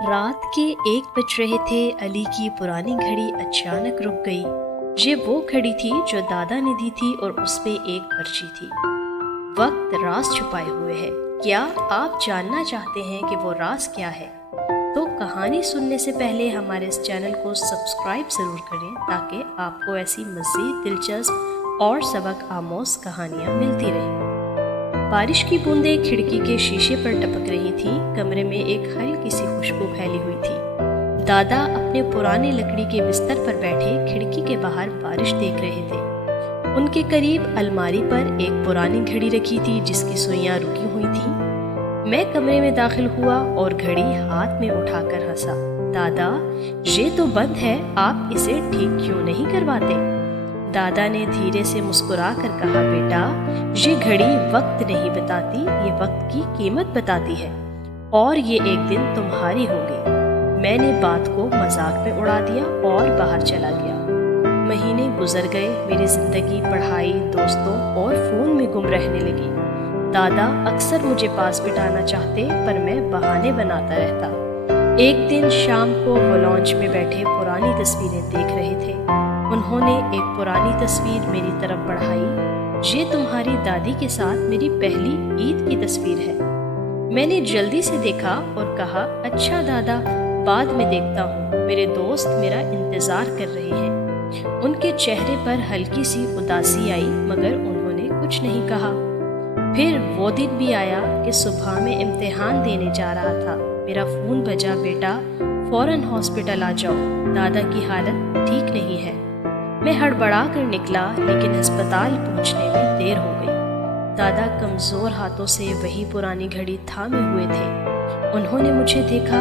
रात के 1 बज रहे थे। अली की पुरानी घड़ी अचानक रुक गई। ये वो घड़ी थी जो दादा ने दी थी और उस पे एक पर्ची थी। वक्त राज छुपाए हुए है। क्या आप जानना चाहते हैं कि वो राज क्या है? तो कहानी सुनने से पहले हमारे इस चैनल को सब्सक्राइब ज़रूर करें ताकि आपको ऐसी मज़ीद दिलचस्प और सबक आमोज़ कहानियाँ मिलती रहें। बारिश की बूंदें खिड़की के शीशे पर टपक रही थीं। कमरे में एक हल्की सी खुशबू फैली हुई थी। दादा अपने पुराने लकड़ी के बिस्तर पर बैठे खिड़की के बाहर बारिश देख रहे थे। उनके करीब अलमारी पर एक पुरानी घड़ी रखी थी जिसकी सुइयां रुकी हुई थीं। मैं कमरे में दाखिल हुआ और घड़ी हाथ में उठाकर हंसा। दादा, ये तो बंद है, आप इसे ठीक क्यों नहीं करवाते? दादा ने धीरे से मुस्कुरा कर कहा, बेटा, ये घड़ी वक्त नहीं बताती, ये वक्त की कीमत बताती है और ये एक दिन तुम्हारी होगी। मैंने बात को मजाक में उड़ा दिया और बाहर चला गया। महीने गुजर गए। मेरी जिंदगी पढ़ाई, दोस्तों और फोन में गुम रहने लगी। दादा अक्सर मुझे पास बिठाना चाहते पर मैं बहाने बनाता रहता। एक दिन शाम को वो लॉन्च में बैठे पुरानी तस्वीरें देख रहे थे। उन्होंने एक पुरानी तस्वीर मेरी तरफ बढ़ाई। ये तुम्हारी दादी के साथ मेरी पहली ईद की तस्वीर है। मैंने जल्दी से देखा और कहा, अच्छा दादा, बाद में देखता हूँ, मेरे दोस्त मेरा इंतज़ार कर रहे हैं। उनके चेहरे पर हल्की सी उदासी आई मगर उन्होंने कुछ नहीं कहा। फिर वो दिन भी आया कि सुबह में इम्तिहान देने जा रहा था। मेरा फ़ोन बजा, बेटा फ़ौरन हॉस्पिटल आ जाओ, दादा की हालत ठीक नहीं है। मैं हड़बड़ा कर निकला लेकिन अस्पताल पहुंचने में देर हो गई। दादा कमज़ोर हाथों से वही पुरानी घड़ी थामे हुए थे। उन्होंने मुझे देखा,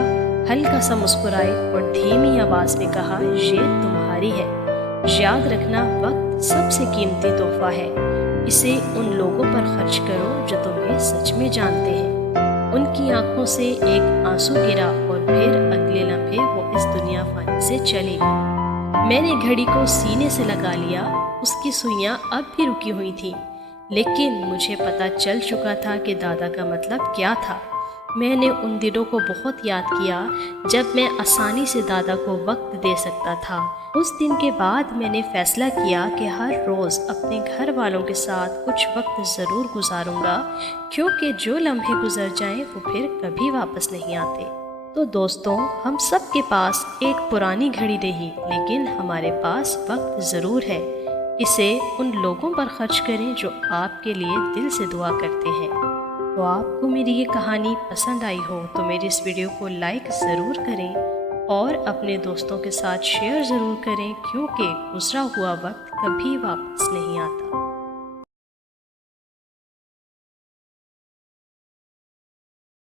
हल्का सा मुस्कुराए और धीमी आवाज़ में कहा, ये तुम्हारी है। याद रखना, वक्त सबसे कीमती तोहफा है। इसे उन लोगों पर खर्च करो जो तुम्हें सच में जानते हैं। उनकी आंखों से एक आंसू गिरा और फिर अगले लम्हे वो इस दुनिया फानी से चली गई। मैंने घड़ी को सीने से लगा लिया। उसकी सुइयां अब भी रुकी हुई थीं, लेकिन मुझे पता चल चुका था कि दादा का मतलब क्या था। मैंने उन दिनों को बहुत याद किया जब मैं आसानी से दादा को वक्त दे सकता था। उस दिन के बाद मैंने फैसला किया कि हर रोज़ अपने घर वालों के साथ कुछ वक्त ज़रूर गुजारूंगा, क्योंकि जो लम्हे गुजर जाएं वो फिर कभी वापस नहीं आते। तो दोस्तों, हम सब के पास एक पुरानी घड़ी रही, लेकिन हमारे पास वक्त ज़रूर है। इसे उन लोगों पर खर्च करें जो आपके लिए दिल से दुआ करते हैं। तो आपको मेरी ये कहानी पसंद आई हो तो मेरी इस वीडियो को लाइक ज़रूर करें और अपने दोस्तों के साथ शेयर ज़रूर करें, क्योंकि गुजरा हुआ वक्त कभी वापस नहीं आता।